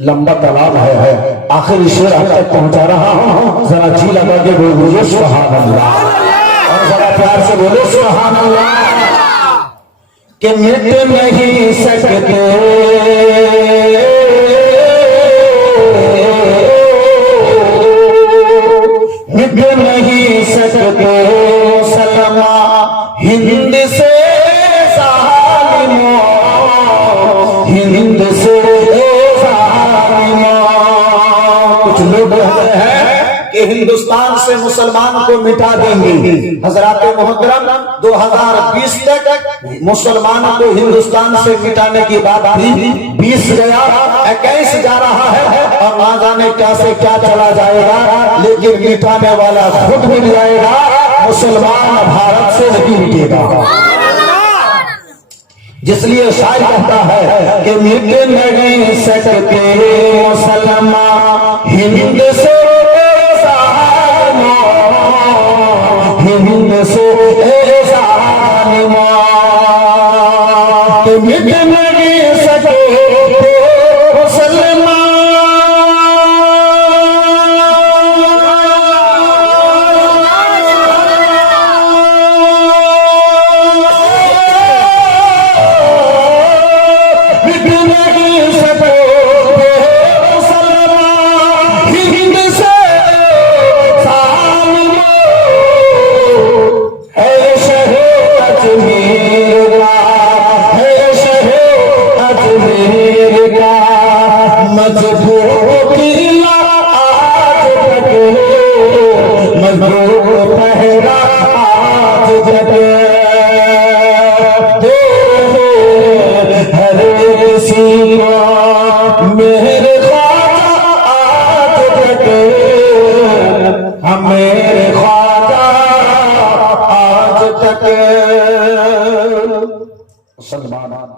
लंबा तालाब है आखिरी शेर आप तक पहुंचा रहा हूं, जरा जी लगा के बोलो सुभान अल्लाह, और जरा प्यार से बोलो सुभान अल्लाह। कि मिट नहीं सकते मिट नहीं सकते सलमा हिंद से सालिमों, हिंद से कुछ लोग कहते हैं कि हिंदुस्तान से मुसलमान को मिटा देंगे। हजरात मोहतरम 2020 तक मुसलमान को हिंदुस्तान से मिटाने की बात थी, 20 गया, 21 जा रहा है और ना जाने क्या से क्या चला जाएगा, लेकिन मिटाने वाला खुद मिट जाएगा। मुसलमान भारत से नहीं मिटेगा। जिसलिए शायर कहता है कि मिट नहीं सकते मुसलमान हिंद से, हिंद से मिट नहीं सकते मुसलमान